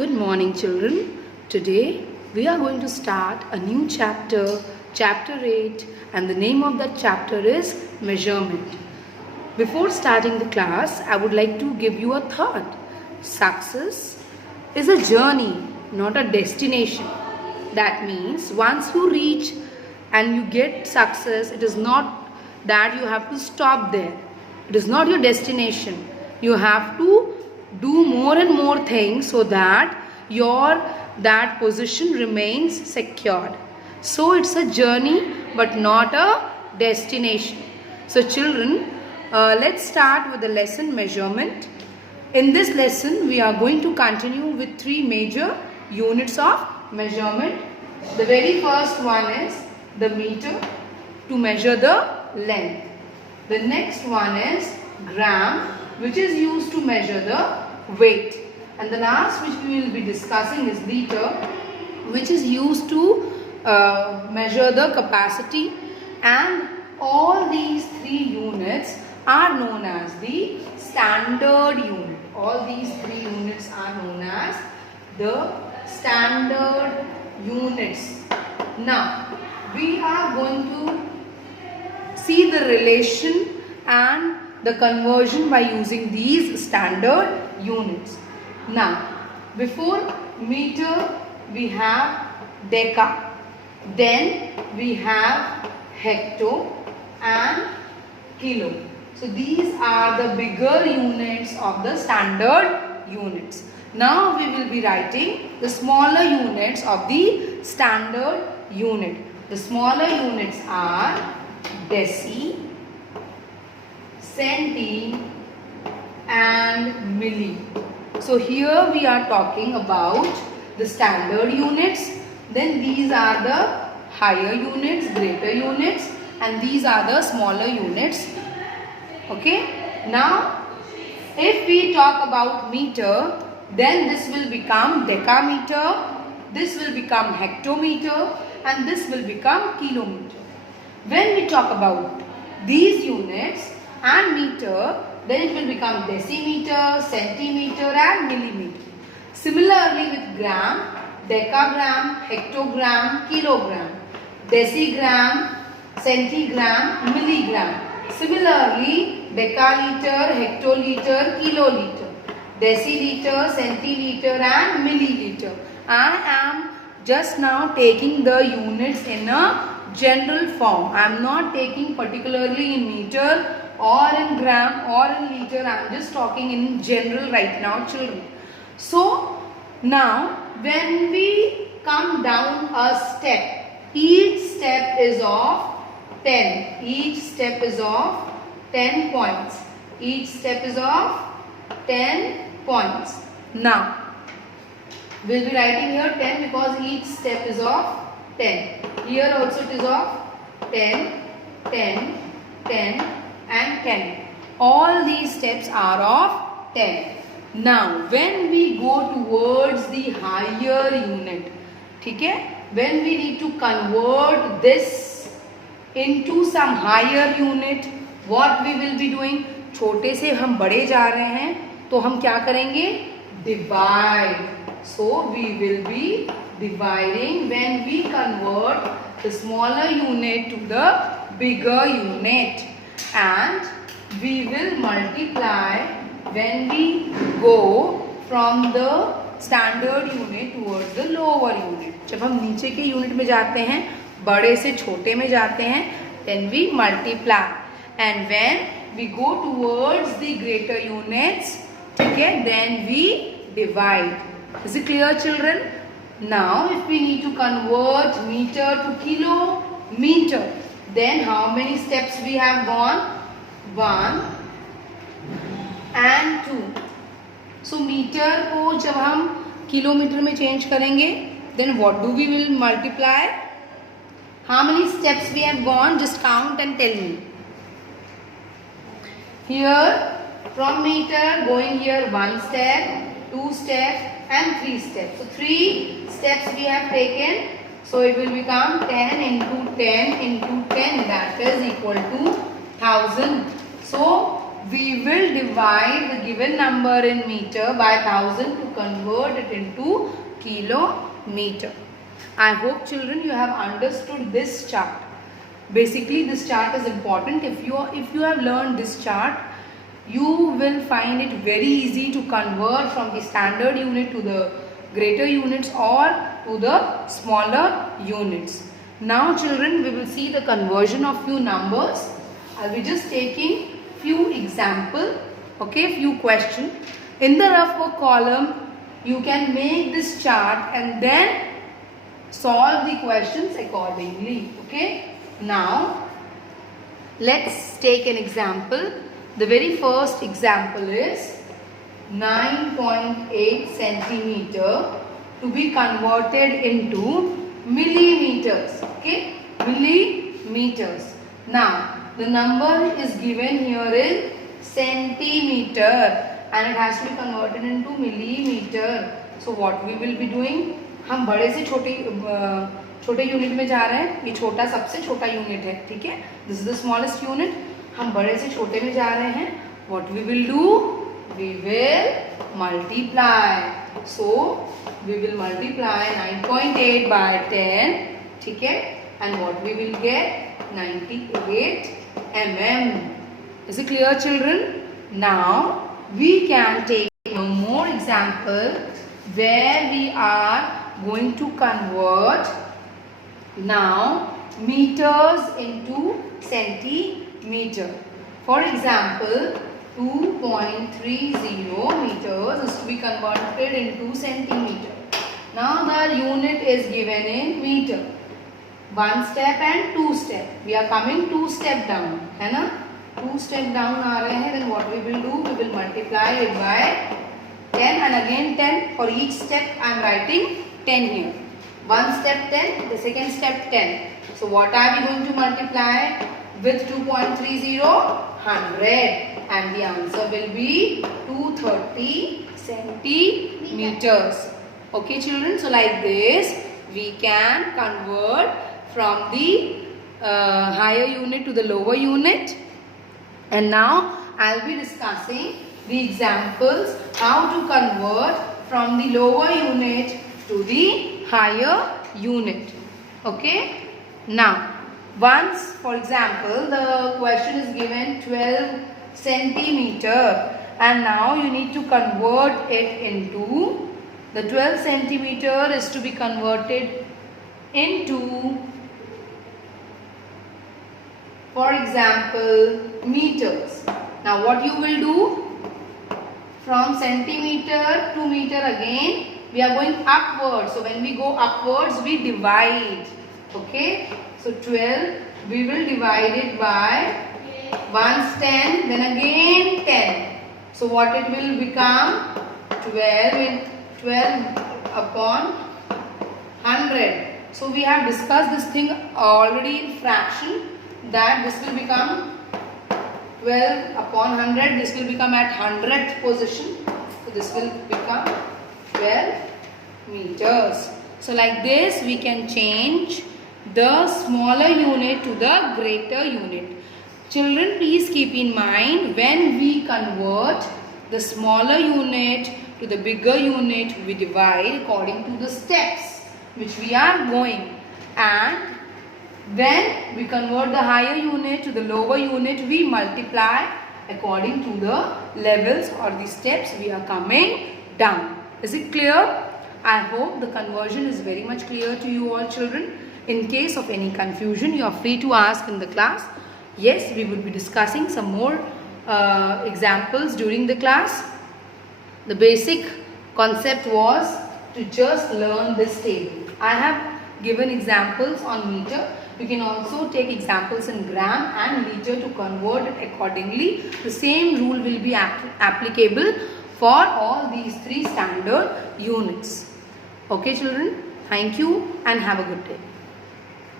Good morning, children. Today we are going to start a new chapter, chapter 8, and the name of that chapter is measurement. Before starting the class, I would like to give you a thought. Success is a journey, not a destination. That means once you reach and you get success, it is not that you have to stop there. It is not your destination. You have to do more and more things so that that position remains secured. So it's a journey but not a destination. So children, let's start with the lesson measurement. In this lesson we are going to continue with three major units of measurement. The very first one is the meter, to measure the length. The next one is gram, which is used to measure the weight. And the last which we will be discussing is liter, which is used to measure the capacity. And all these three units are known as the standard unit. All these three units are known as the standard units. Now, we are going to see the relation and the conversion by using these standard units. Now, before meter we have deca, then we have hecto and kilo. So these are the bigger units of the standard units. Now we will be writing the smaller units of the standard unit. The smaller units are deci, centi and milli. So here we are talking about the standard units. Then these are the higher units, greater units, and these are the smaller units. Okay. Now, if we talk about meter, then this will become decameter, this will become hectometer, and this will become kilometer. When we talk about these units and meter, then it will become decimeter, centimeter and millimeter. Similarly with gram, decagram, hectogram, kilogram, decigram, centigram, milligram. Similarly, decaliter, hectoliter, kiloliter, deciliter, centiliter and milliliter. I am just now taking the units in a general form. I am not taking particularly in meter or in gram or in liter. I am just talking in general right now, children. So now when we come down a step, each step is of 10. Each step is of 10 points. Each step is of 10 points. Now we will be writing here 10 because each step is of 10. Here also it is of 10, 10, 10 and 10. All these steps are of 10. Now when we go towards the higher unit, okay, when we need to convert this into some higher unit, what we will be doing? छोटे से हम बड़े जा रहे हैं तो हम क्या करेंगे? Divide. So we will be dividing when we convert the smaller unit to the bigger unit, and we will multiply when we go from the standard unit towards the lower unit. जब हम नीचे के unit में जाते हैं, बड़े से छोटे में जाते हैं, then we multiply, and when we go towards the greater units, okay, then we divide. Is it clear, children? Now if we need to convert meter to kilometer, then how many steps we have gone? 1 and 2. So meter को जब हम kilometre में change करेंगे, then what do we will multiply? How many steps we have gone? Just count and tell me. Here from meter going here 1 step, 2 steps and 3 steps. So 3 steps we have taken. So it will become 10 into 10 into 10, that is equal to 1000. So we will divide the given number in meter by 1000 to convert it into kilometer. I hope children you have understood this chart. Basically this chart is important. If you have learned this chart, you will find it very easy to convert from the standard unit to the greater units or to the smaller units. Now children, we will see the conversion of few numbers. I will be just taking few example, okay, few question. In the rough work column, you can make this chart and then solve the questions accordingly, okay. Now, let's take an example. The very first example is 9.8 centimeter to be converted into millimeters, okay, millimeters. Now, the number is given here in centimeter and it has to be converted into millimeter. So, what we will be doing? हम बड़े से छोटे unit में जा रहे हैं. ये छोटा सबसे छोटा यूनिट है, ठीक है. This is the smallest unit. हम बड़े से छोटे में जा रहे हैं. What we will do? We will multiply. So we will multiply 9.8 by 10, ठीक है. And what we will get? 98 mm. Is it clear, children? Now we can take one more example where we are going to convert now meters into centimeter. For example, 2.30 meters is to be converted into centimeter. Now the unit is given in meter. One step and two step. We are coming two step down, है ना? Two step down आ रहे हैं. Then what we will do? We will multiply it by 10 and again 10. For each step I am writing 10 here. One step 10, the second step 10. So what are we going to multiply with 2.30? 100. And the answer will be 230 centimeters. Okay children, so like this we can convert from the higher unit to the lower unit. And now I will be discussing the examples how to convert from the lower unit to the higher unit. Okay. Now once, for example, the question is given 12 centimeter and now you need to convert it into, the 12 centimeter is to be converted into, for example, meters. Now what you will do? From centimeter to meter again we are going upwards. So when we go upwards we divide. Okay. So 12 we will divide it by once 10, then again 10. So what it will become? 12 upon 100. So we have discussed this thing already in fraction, that this will become 12 upon 100. This will become at 100th position. So this will become 12 meters. So like this we can change the smaller unit to the greater unit. Children, please keep in mind, when we convert the smaller unit to the bigger unit, we divide according to the steps which we are going, and when we convert the higher unit to the lower unit, we multiply according to the levels or the steps we are coming down. Is it clear? I hope the conversion is very much clear to you all children. In case of any confusion, you are free to ask in the class. Yes, we will be discussing some more examples during the class. The basic concept was to just learn this table. I have given examples on meter. You can also take examples in gram and liter to convert it accordingly. The same rule will be applicable for all these three standard units. Okay children, thank you and have a good day.